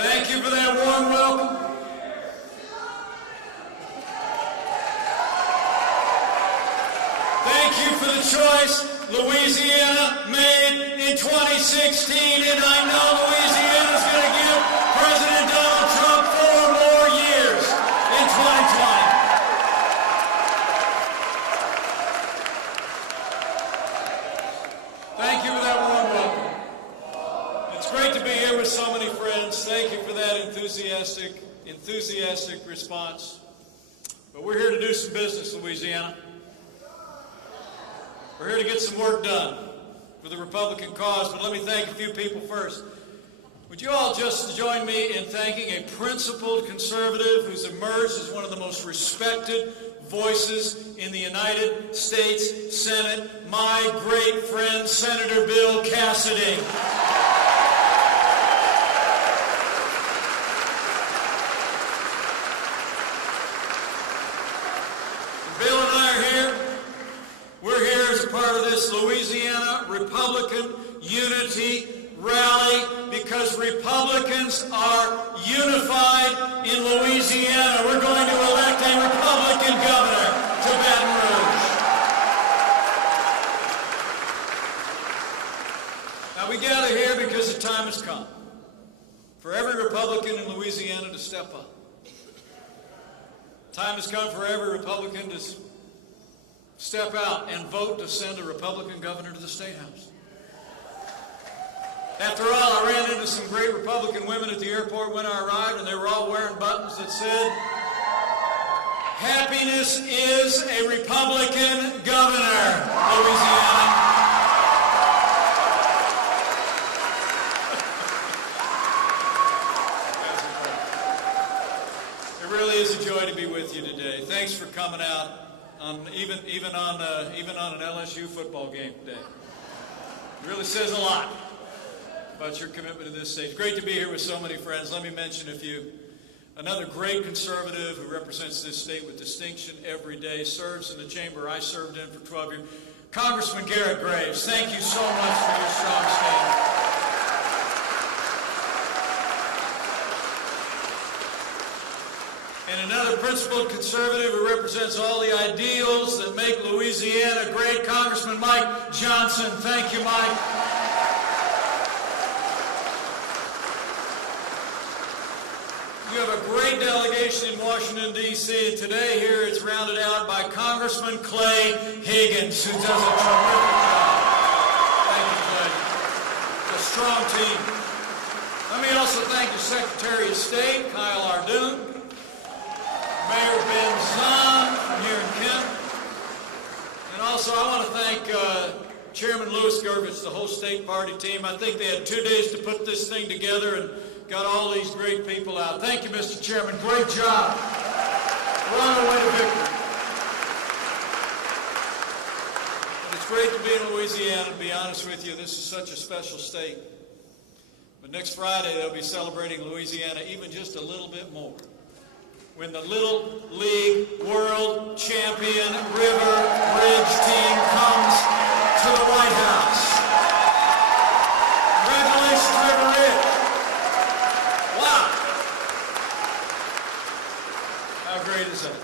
Thank you for that warm welcome. Thank you for the choice Louisiana made in 2016, and I know Louisiana is going to give President Donald Trump 4 more years in 2020. Thank you for that warm welcome. It's great to be here with so many friends. Thank you for that enthusiastic response. But we're here to do some business, Louisiana. We're here to get some work done for the Republican cause, but let me thank a few people first. Would you all just join me in thanking a principled conservative who's emerged as one of the most respected voices in the United States Senate, my great friend, Senator Bill Cassidy. Bill and I are here. We're here as a part of this Louisiana Republican Unity Rally because Republicans are unified in Louisiana. We're going to elect a Republican governor to Baton Rouge. Now we gather here because the time has come for every Republican in Louisiana to step up. Time has come for every Republican to step out and vote to send a Republican governor to the State House. After all, I ran into some great Republican women at the airport when I arrived, and they were all wearing buttons that said, "Happiness is a Republican governor, Louisiana." It really is a joy to be with you today. Thanks for coming out. Even on an LSU football game today. It really says a lot about your commitment to this state. Great to be here with so many friends. Let me mention a few. Another great conservative who represents this state with distinction every day, serves in the chamber I served in for 12 years. Congressman Garret. Thank you so much for your strong stand. And another principled conservative who represents all the ideals that make Louisiana great, Congressman Mike Johnson. Thank you, Mike. You have a great delegation in Washington, D.C., and today here it's rounded out by Congressman Clay Higgins, who does a terrific job. Thank you, Clay. A strong team. Let me also thank the Secretary of State, Kyle Ardoon, Mayor Ben Zahn from here in Kent. And also I want to thank Chairman Louis Gervich, the whole state party team. I think they had 2 days to put this thing together and got all these great people out. Thank you, Mr. Chairman. Great job. We're on our way to victory. It's great to be in Louisiana. To be honest with you, this is such a special state. But next Friday, they'll be celebrating Louisiana even just a little bit more, when the Little League World Champion River Ridge team comes to the White House. Congratulations, River Ridge. Wow. How great is that?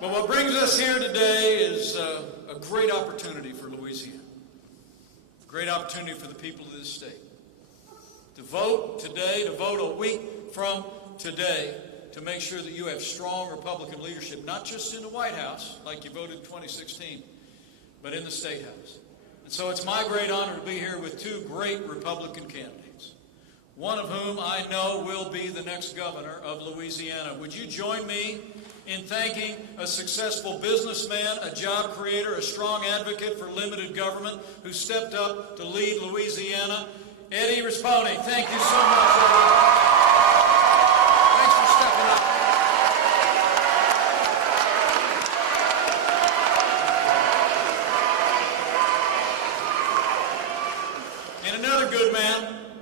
But what brings us here today is a great opportunity for Louisiana. A great opportunity for the people of this state. To vote today, to vote a week from today, to make sure that you have strong Republican leadership, not just in the White House, like you voted in 2016, but in the State House. And so it's my great honor to be here with 2 great Republican candidates, one of whom I know will be the next governor of Louisiana. Would you join me in thanking a successful businessman, a job creator, a strong advocate for limited government, who stepped up to lead Louisiana, Eddie Rispone. Thank you so much, Eddie.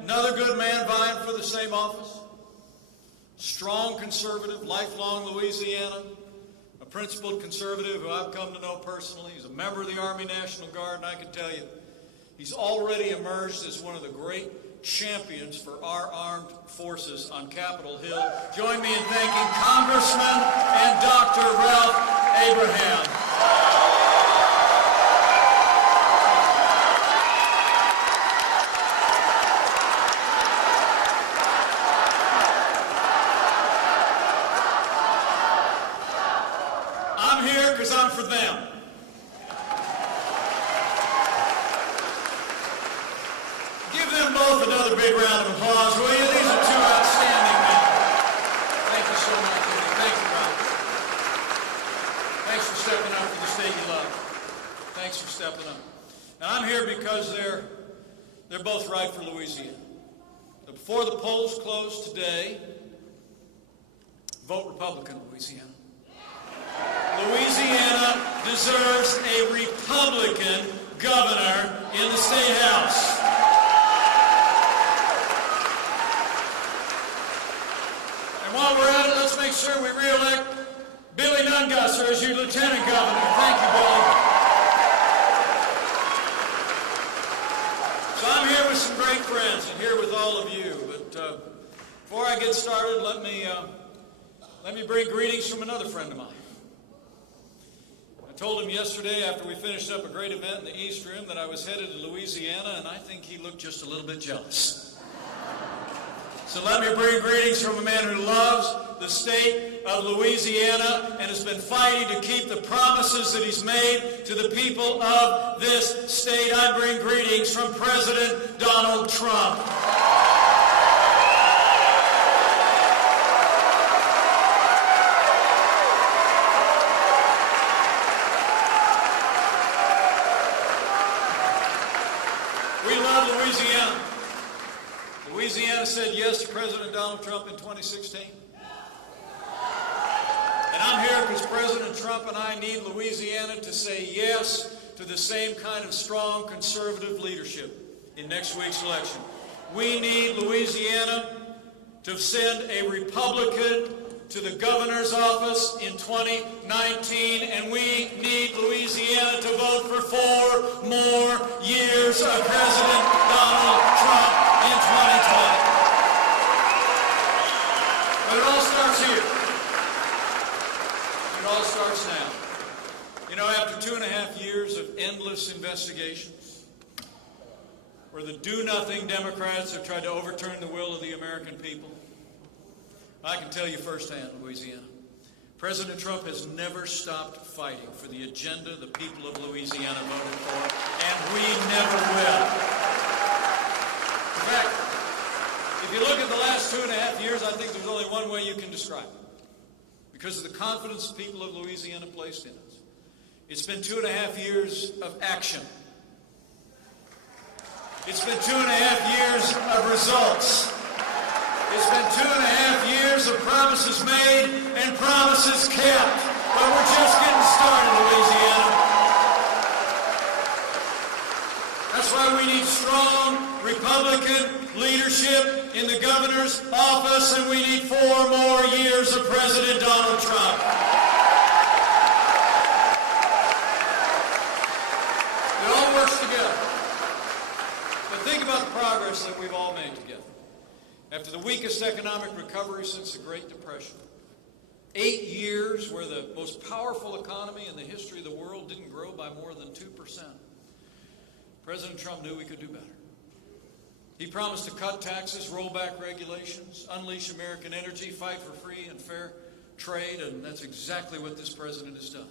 Another good man vying for the same office. Strong conservative, lifelong Louisiana, a principled conservative who I've come to know personally. He's a member of the Army National Guard, and I can tell you, he's already emerged as one of the great champions for our armed forces on Capitol Hill. Join me in thanking Congressman and Dr. Ralph Abraham. I'm here because I'm for them. Give them both another big round of applause, will you? These are two outstanding men. Thank you so much, Eddie. Thank you, Rob. Thanks for stepping up for the state you love. Thanks for stepping up. And I'm here because they're both right for Louisiana. So before the polls close today, vote Republican, Louisiana. Louisiana deserves a Republican governor in the State House. And while we're at it, let's make sure we re-elect Billy Nungusser as your lieutenant governor. Thank you, Billy. So I'm here with some great friends and here with all of you. But before I get started, let me bring greetings from another friend of mine. I told him yesterday after we finished up a great event in the East Room that I was headed to Louisiana, and I think he looked just a little bit jealous. So let me bring greetings from a man who loves the state of Louisiana and has been fighting to keep the promises that he's made to the people of this state. I bring greetings from President Donald Trump. We love Louisiana. Louisiana said yes to President Donald Trump in 2016. And I'm here because President Trump and I need Louisiana to say yes to the same kind of strong conservative leadership in next week's election. We need Louisiana to send a Republican to the governor's office in 2019, and we need Louisiana to vote for 4 more years of President Donald Trump in 2020. But it all starts here. It all starts now. You know, after 2.5 years of endless investigations, where the do-nothing Democrats have tried to overturn the will of the American people, I can tell you firsthand, Louisiana, President Trump has never stopped fighting for the agenda the people of Louisiana voted for, and we never will. In fact, if you look at the last 2.5 years, I think there's only one way you can describe it. Because of the confidence the people of Louisiana placed in us. It's been 2.5 years of action. It's been 2.5 years of results. It's been 2.5 years of promises made and promises kept. But we're just getting started, Louisiana. That's why we need strong Republican leadership in the governor's office, and we need 4 more years of President Donald Trump. It all works together. But think about the progress that we've all made together. After the weakest economic recovery since the Great Depression, 8 years where the most powerful economy in the history of the world didn't grow by more than 2%, President Trump knew we could do better. He promised to cut taxes, roll back regulations, unleash American energy, fight for free and fair trade, and that's exactly what this president has done.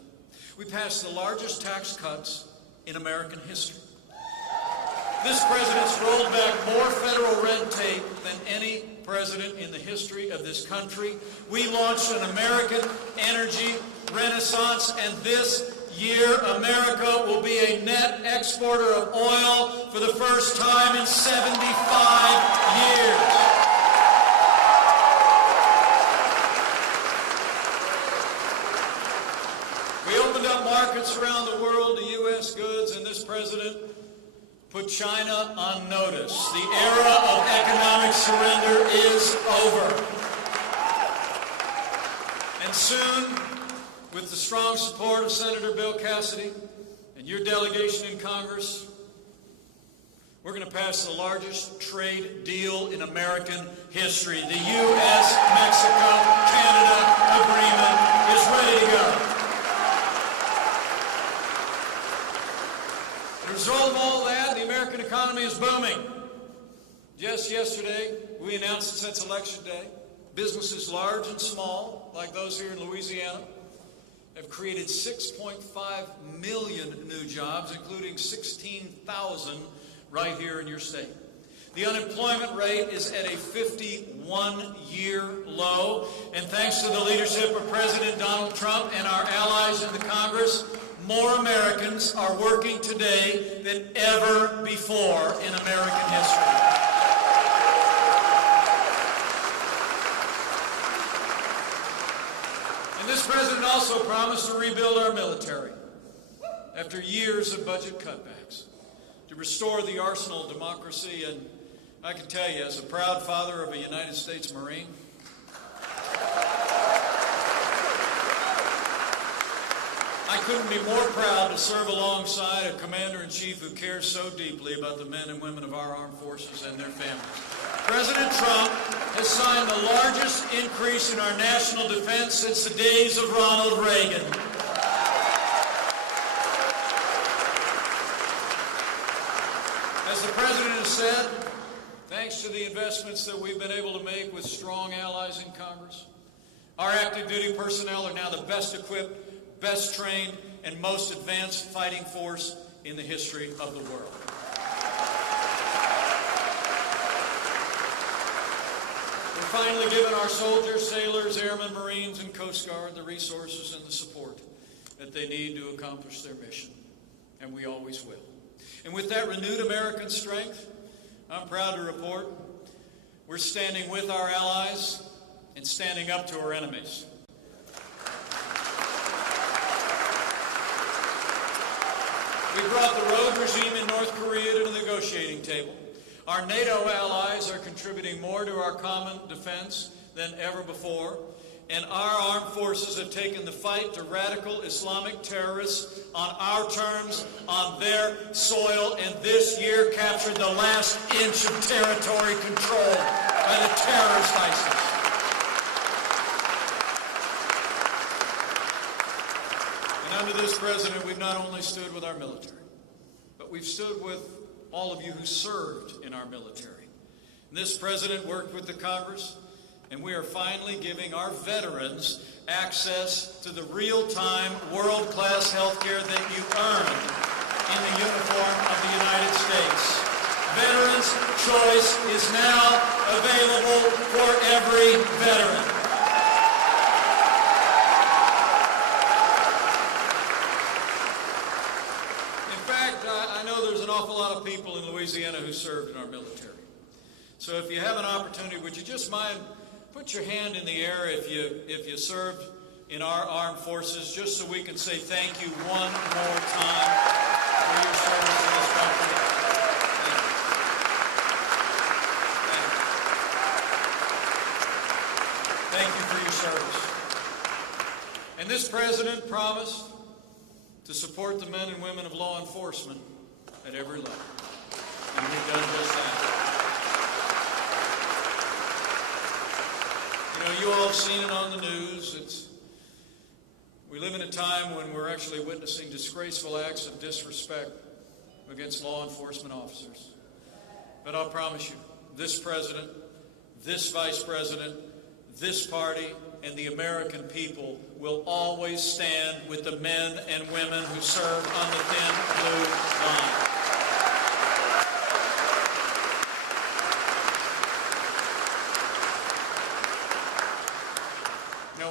We passed the largest tax cuts in American history. This president's rolled back more federal red tape than any president in the history of this country. We launched an American energy renaissance, and this year America will be a net exporter of oil for the first time in 75 years. We opened up markets around the world to U.S. goods, and this president put China on notice. The era of economic surrender is over. And soon, with the strong support of Senator Bill Cassidy and your delegation in Congress, We're going to pass the largest trade deal in American history. The U.S.-Mexico-Canada agreement is ready to go. As a result of all that, the American economy is booming. Just yesterday, we announced that since Election Day, businesses large and small, like those here in Louisiana, have created 6.5 million new jobs, including 16,000 right here in your state. The unemployment rate is at a 51-year low, and thanks to the leadership of President Donald Trump and our allies in the Congress, more Americans are working today than ever before in American history. And this president also promised to rebuild our military after years of budget cutbacks, to restore the arsenal of democracy. And I can tell you, as a proud father of a United States Marine, I couldn't be more proud to serve alongside a commander-in-chief who cares so deeply about the men and women of our armed forces and their families. President Trump has signed the largest increase in our national defense since the days of Ronald Reagan. As the President has said, thanks to the investments that we've been able to make with strong allies in Congress, our active duty personnel are now the best equipped, best trained, and most advanced fighting force in the history of the world. We're finally giving our soldiers, sailors, airmen, Marines, and Coast Guard the resources and the support that they need to accomplish their mission, and we always will. And with that renewed American strength, I'm proud to report we're standing with our allies and standing up to our enemies. We brought the rogue regime in North Korea to the negotiating table. Our NATO allies are contributing more to our common defense than ever before, and our armed forces have taken the fight to radical Islamic terrorists on our terms, on their soil, and this year captured the last inch of territory controlled by the terrorist ISIS. And under this president, we've not only stood with our military, but we've stood with all of you who served in our military. And this president worked with the Congress, and we are finally giving our veterans access to the real-time, world-class health care that you earned in the uniform of the United States. Veterans' Choice is now available for every veteran. In fact, I know there's an awful lot of people in Louisiana who served in our military. So if you have an opportunity, would you just mind put your hand in the air if you served in our armed forces, just so we can say thank you one more time for your service to this country. Thank you for your service. And this president promised to support the men and women of law enforcement at every level. And we've done just that. You know, you all have seen it on the news. We live in a time when we're actually witnessing disgraceful acts of disrespect against law enforcement officers. But I'll promise you, this president, this vice president, this party, and the American people will always stand with the men and women who serve on the thin blue line.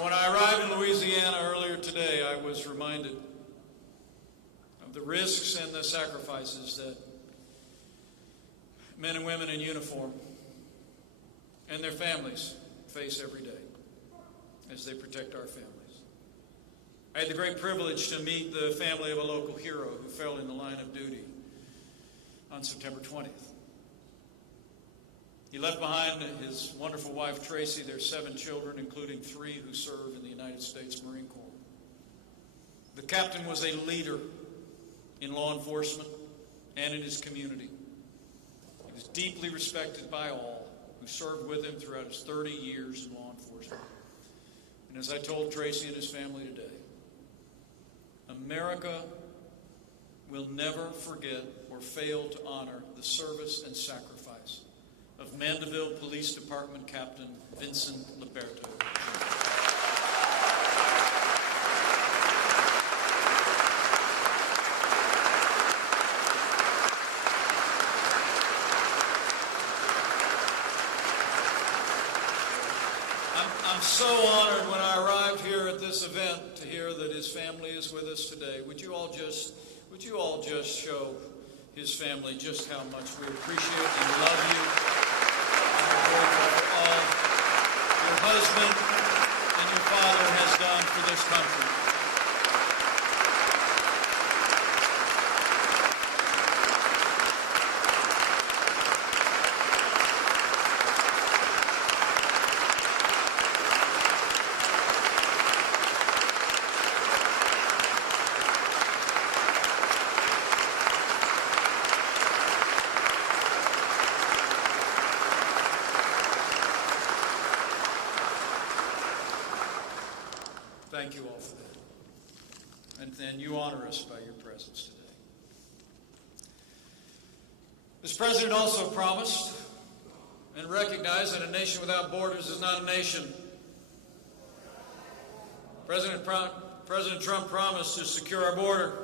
When I arrived in Louisiana earlier today, I was reminded of the risks and the sacrifices that men and women in uniform and their families face every day as they protect our families. I had the great privilege to meet the family of a local hero who fell in the line of duty on September 20th. He left behind his wonderful wife, Tracy, their 7 children, including 3 who serve in the United States Marine Corps. The captain was a leader in law enforcement and in his community. who's deeply respected by all, who served with him throughout his 30 years in law enforcement. And as I told Tracy and his family today, America will never forget or fail to honor the service and sacrifice of Mandeville Police Department Captain Vincent Liberto. I'm so honored when I arrived here at this event to hear that his family is with us today. Would you all just show his family just how much we appreciate and love you. And we're grateful for all your husband and your father has done for this country. Thank you all for that. And you honor us by your presence today. This president also promised and recognized that a nation without borders is not a nation. President Trump promised to secure our border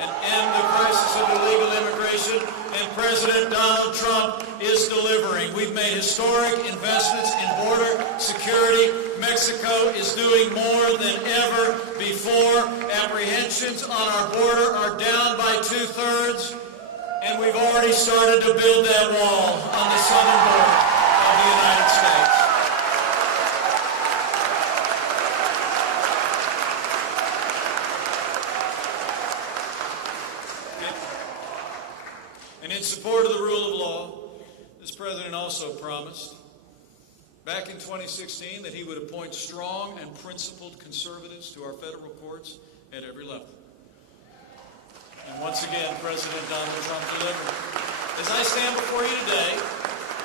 and end the crisis of illegal immigration, and President Donald Trump is delivering. We've made historic investments in border security. Mexico is doing more than ever before. Apprehensions on our border are down by 2/3, and we've already started to build that wall on the southern border of the United States. And in support of the rule of law, this president also promised back in 2016 that he would appoint strong and principled conservatives to our federal courts at every level. And once again, President Donald Trump delivered. As I stand before you today,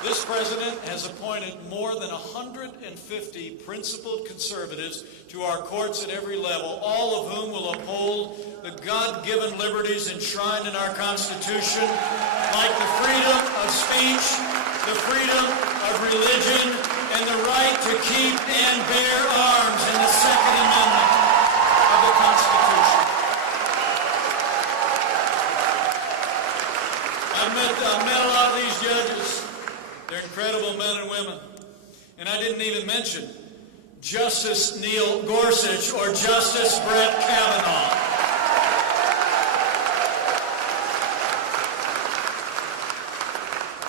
this president has appointed more than 150 principled conservatives to our courts at every level, all of whom will uphold the God-given liberties enshrined in our Constitution, like the freedom of speech, the freedom of religion, and the right to keep and bear arms in the Second Amendment of the Constitution. I've met a lot of these judges. They're incredible men and women. And I didn't even mention Justice Neil Gorsuch or Justice Brett Kavanaugh.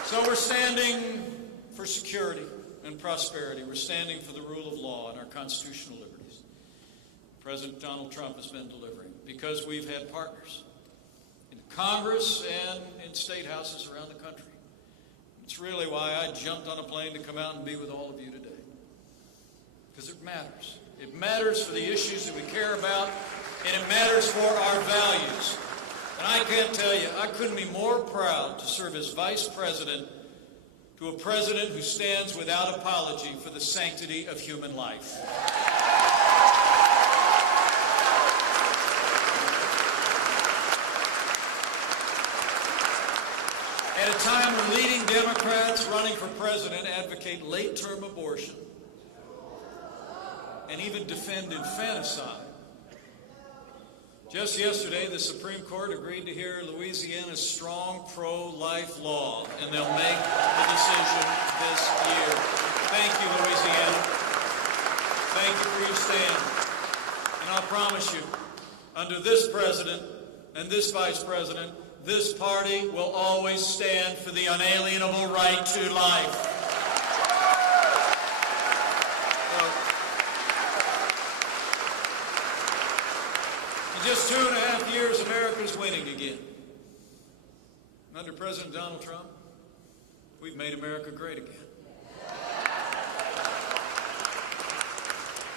So we're standing for security and prosperity. We're standing for the rule of law and our constitutional liberties. President Donald Trump has been delivering because we've had partners in Congress and in state houses around the country. It's really why I jumped on a plane to come out and be with all of you today. Because it matters. It matters for the issues that we care about, and it matters for our values. And I can't tell you, I couldn't be more proud to serve as vice president to a president who stands without apology for the sanctity of human life. At a time when leading Democrats running for president advocate late-term abortion and even defend infanticide. Just yesterday, the Supreme Court agreed to hear Louisiana's strong pro-life law, and they'll make the decision this year. Thank you, Louisiana. Thank you for your stand. And I'll promise you, under this president and this vice president, this party will always stand for the unalienable right to life. In just 2.5 years, America's winning again. Under President Donald Trump, we've made America great again.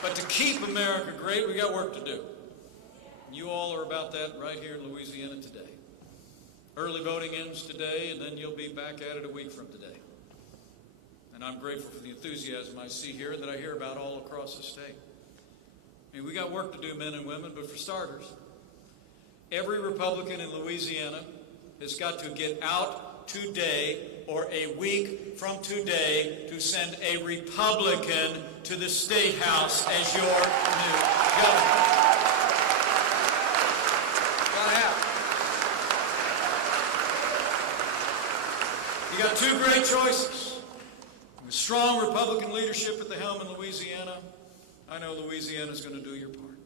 But to keep America great, we got work to do. You all are about that right here in Louisiana today. Early voting ends today, and then you'll be back at it a week from today. And I'm grateful for the enthusiasm I see here and that I hear about all across the state. I mean, we got work to do, men and women, but for starters, every Republican in Louisiana has got to get out today or a week from today to send a Republican to the State House as your new governor. Gotta happen. You got two great choices. With strong Republican leadership at the helm in Louisiana, I know Louisiana's going to do your part.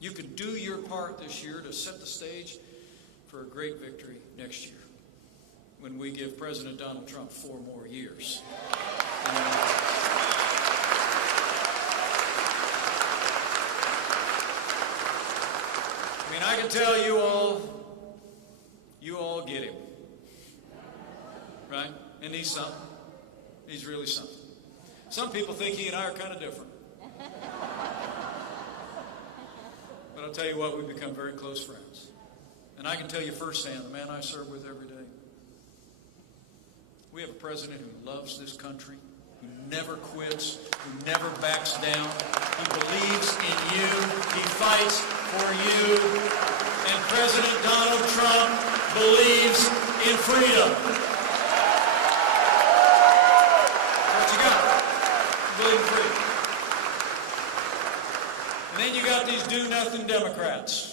You can do your part this year to set the stage for a great victory next year when we give President Donald Trump 4 more years. I mean, I can tell you all get him. Right? And he's something. He's really something. Some people think he and I are kind of different. But I'll tell you what, we've become very close friends. And I can tell you firsthand, the man I serve with every day, we have a president who loves this country, who never quits, who never backs down. He believes in you. He fights for you. And President Donald Trump believes in freedom. What you got? You believe in freedom. And then you got these do-nothing Democrats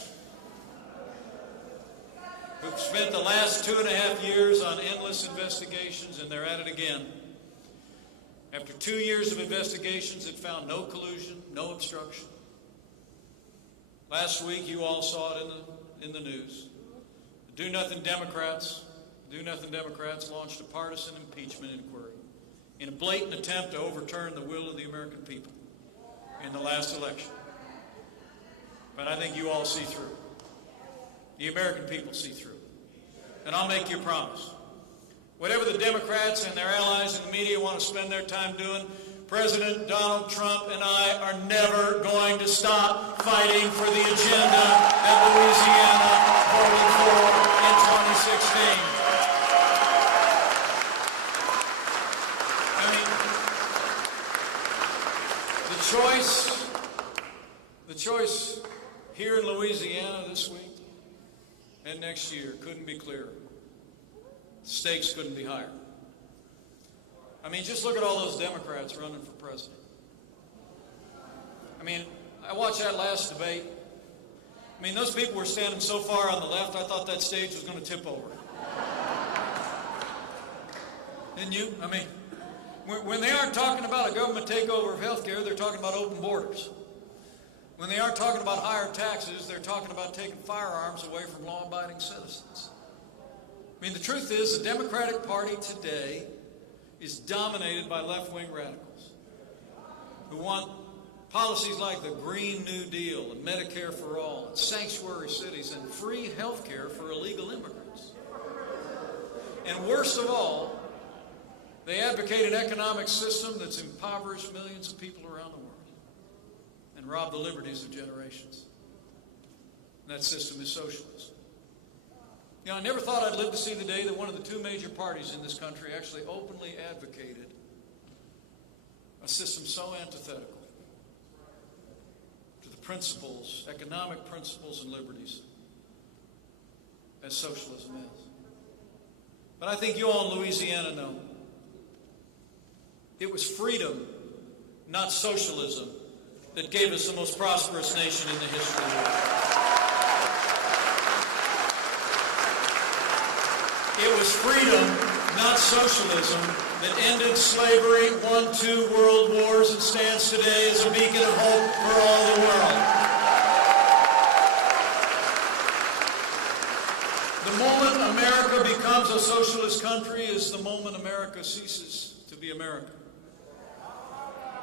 who've spent the last 2.5 years on endless investigations, and they're at it again. After 2 years of investigations that found no collusion, no obstruction. Last week, you all saw it in the news. The do-nothing Democrats launched a partisan impeachment inquiry in a blatant attempt to overturn the will of the American people in the last election. But I think you all see through. The American people see through. And I'll make you a promise. Whatever the Democrats and their allies in the media want to spend their time doing, President Donald Trump and I are never going to stop fighting for the agenda that Louisiana voted for in 2016. The choice here in Louisiana this week and next year couldn't be clearer. The stakes couldn't be higher. I mean, just look at all those Democrats running for president. I mean, I watched that last debate. I mean, those people were standing so far on the left, I thought that stage was going to tip over. Didn't you? I mean, when they aren't talking about a government takeover of health care, they're talking about open borders. When they aren't talking about higher taxes, they're talking about taking firearms away from law-abiding citizens. I mean, the truth is, the Democratic Party today is dominated by left-wing radicals who want policies like the Green New Deal and Medicare for All and sanctuary cities and free health care for illegal immigrants. And worst of all, they advocate an economic system that's impoverished millions of people around the world and robbed the liberties of generations. And that system is socialism. You know, I never thought I'd live to see the day that one of the two major parties in this country actually openly advocated a system so antithetical to the principles, economic principles and liberties as socialism is. But I think you all in Louisiana know it was freedom, not socialism, that gave us the most prosperous nation in the history of the world. It was freedom, not socialism, that ended slavery, won 2 world wars, and stands today as a beacon of hope for all the world. The moment America becomes a socialist country is the moment America ceases to be America.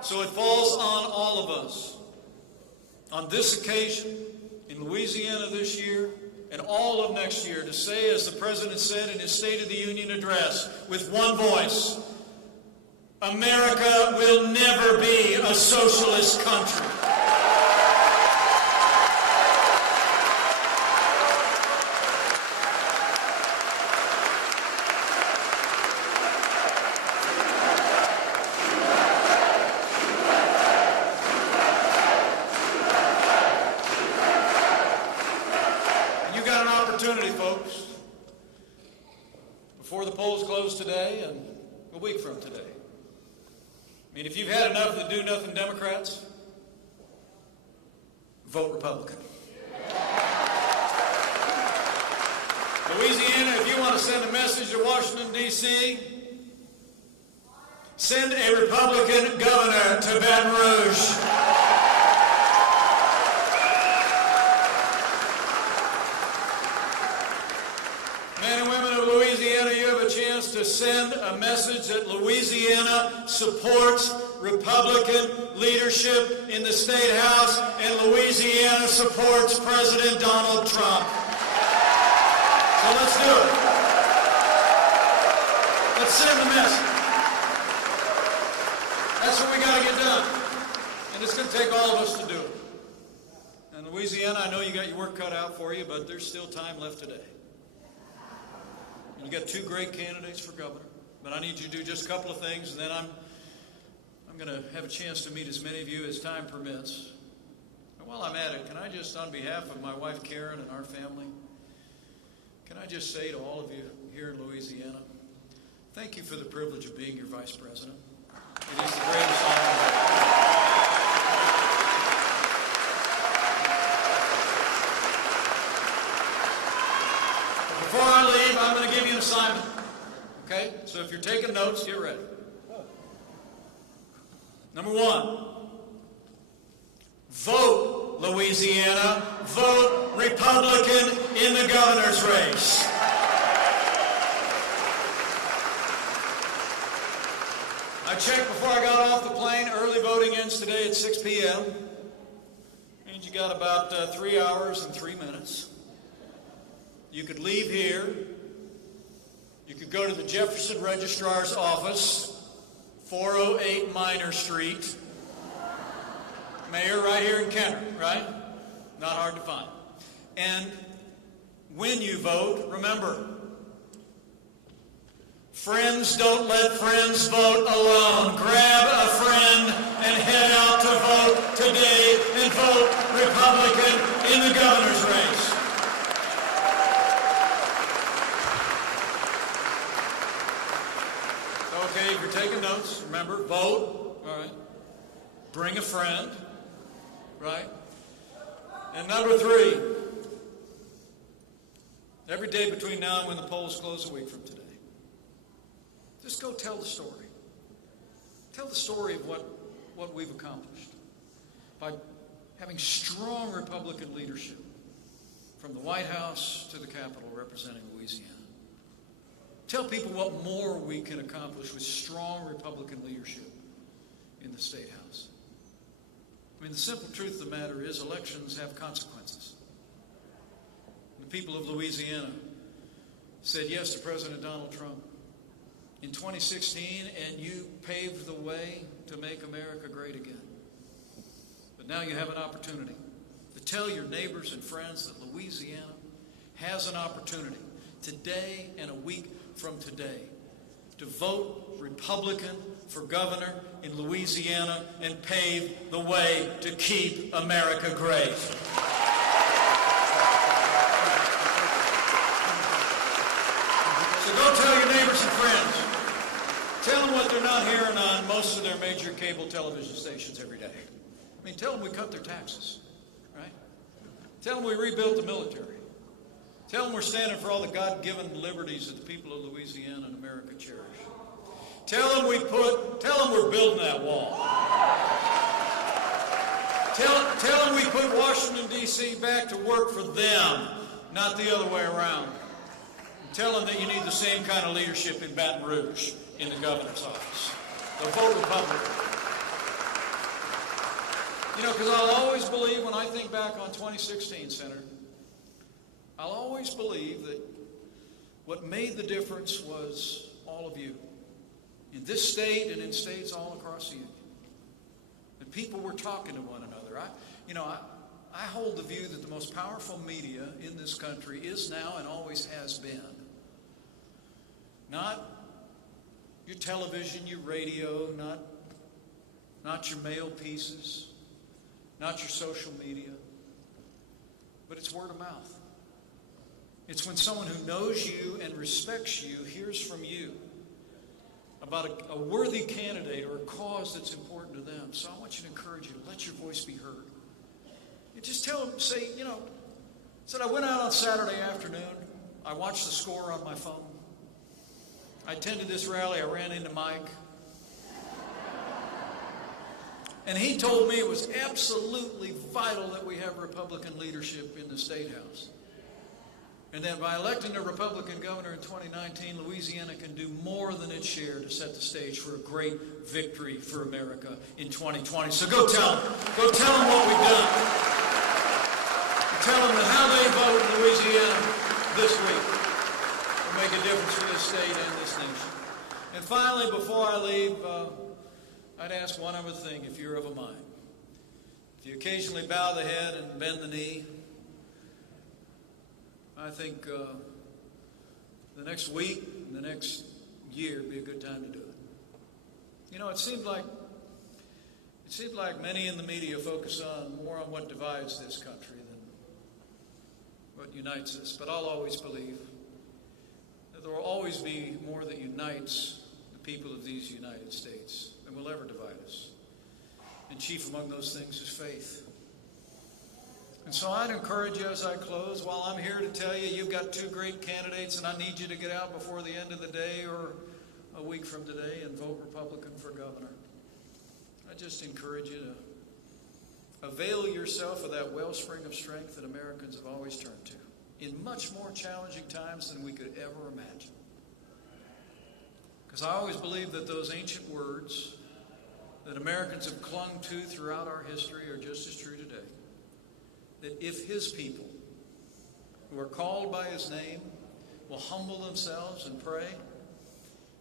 So it falls on all of us, on this occasion, in Louisiana this year, and all of next year, to say, as the President said in his State of the Union address, with one voice, America will never be a socialist country. close today and a week from today. I mean, if you've had enough of the do-nothing Democrats, vote Republican. Louisiana, if you want to send a message to Washington, D.C., send a Republican governor to Baton Rouge. Men and women of Louisiana, you have a chance to send a message that Louisiana supports Republican leadership in the State House and Louisiana supports President Donald Trump. So let's do it. Let's send the message. That's what we got to get done. And it's going to take all of us to do it. And Louisiana, I know you got your work cut out for you, but there's still time left today. You got two great candidates for governor, but I need you to do just a couple of things, and then I'm going to have a chance to meet as many of you as time permits. And while I'm at it, can I just, on behalf of my wife Karen and our family, can I just say to all of you here in Louisiana, thank you for the privilege of being your vice president. It is the greatest honor. Before I leave, I'm going to give you an assignment. Okay? So if you're taking notes, get ready. Number one, vote Louisiana. Vote Republican in the governor's race. I checked before I got off the plane. Early voting ends today at 6 p.m. Means you got about 3 hours and 3 minutes. You could leave here. You could go to the Jefferson Registrar's office, 408 Minor Street. Mayor, right here in Kenner, right? Not hard to find. And when you vote, remember, friends don't let friends vote alone. Grab a friend and head out to vote today and vote Republican in the governor's race. Okay, if you're taking notes, remember, vote, all right? Bring a friend, right? And number three, every day between now and when the polls close a week from today, just go tell the story. Tell the story of what we've accomplished by having strong Republican leadership from the White House to the Capitol representing Louisiana. Tell people what more we can accomplish with strong Republican leadership in the State House. I mean, the simple truth of the matter is elections have consequences. The people of Louisiana said yes to President Donald Trump in 2016, and you paved the way to make America great again. But now you have an opportunity to tell your neighbors and friends that Louisiana has an opportunity today and a week from today to vote Republican for governor in Louisiana and pave the way to keep America great. So go tell your neighbors and friends. Tell them what they're not hearing on most of their major cable television stations every day. I mean, tell them we cut their taxes, right? Tell them we rebuilt the military. Tell them we're standing for all the God-given liberties that the people of Louisiana and America cherish. Tell them we're building that wall. Tell them we put Washington, D.C. back to work for them, not the other way around. Tell them that you need the same kind of leadership in Baton Rouge in the governor's office. So vote Republican. You know, because I'll always believe when I think back on 2016, Senator, I'll always believe that what made the difference was all of you in this state and in states all across the union. That people were talking to one another. I hold the view that the most powerful media in this country is now and always has been not your television, your radio, not your mail pieces, not your social media, but it's word of mouth. It's when someone who knows you and respects you hears from you about a worthy candidate or a cause that's important to them. So I want you to encourage you to let your voice be heard. You just tell them, say, said I went out on Saturday afternoon. I watched the score on my phone. I attended this rally. I ran into Mike. And he told me it was absolutely vital that we have Republican leadership in the State House. And that by electing a Republican governor in 2019, Louisiana can do more than its share to set the stage for a great victory for America in 2020. So go tell them. Go tell them what we've done. Tell them that how they vote in Louisiana this week will make a difference for this state and this nation. And finally, before I leave, I'd ask one other thing, if you're of a mind. If you occasionally bow the head and bend the knee, I think the next week and the next year would be a good time to do it. It seemed like many in the media focus more on what divides this country than what unites us. But I'll always believe that there will always be more that unites the people of these United States than will ever divide us. And chief among those things is faith. And so I'd encourage you as I close, while I'm here to tell you you've got two great candidates and I need you to get out before the end of the day or a week from today and vote Republican for governor. I just encourage you to avail yourself of that wellspring of strength that Americans have always turned to in much more challenging times than we could ever imagine. Because I always believe that those ancient words that Americans have clung to throughout our history are just as true today. That if his people who are called by his name will humble themselves and pray,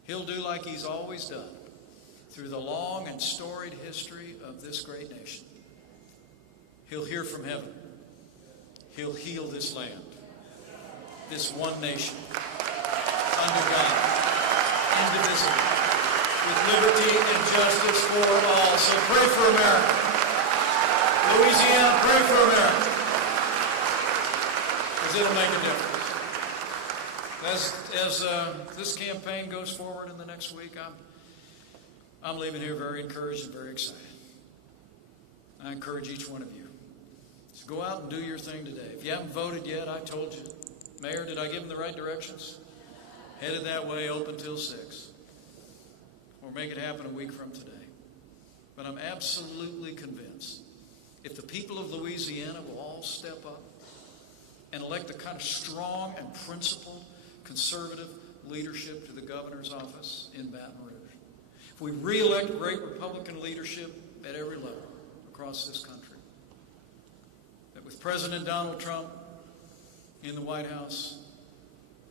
he'll do like he's always done through the long and storied history of this great nation. He'll hear from heaven. He'll heal this land, this one nation, under God, indivisible, with liberty and justice for all. So pray for America. Louisiana, pray for America. Because it'll make a difference. As this campaign goes forward in the next week, I'm leaving here very encouraged and very excited. I encourage each one of you to go out and do your thing today. If you haven't voted yet, I told you. Mayor, did I give them the right directions? Headed that way, open till 6. Or make it happen a week from today. But I'm absolutely convinced if the people of Louisiana will all step up and elect the kind of strong and principled conservative leadership to the governor's office in Baton Rouge, if we re-elect great Republican leadership at every level across this country, that with President Donald Trump in the White House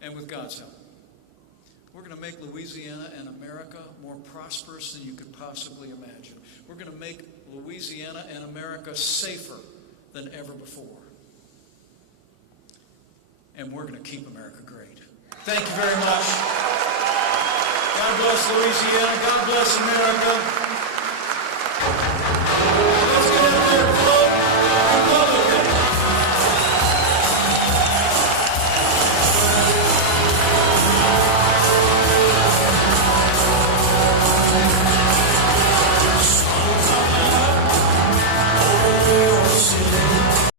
and with God's help, we're going to make Louisiana and America more prosperous than you could possibly imagine. We're going to make Louisiana and America safer than ever before. And we're going to keep America great. Thank you very much. God bless Louisiana. God bless America.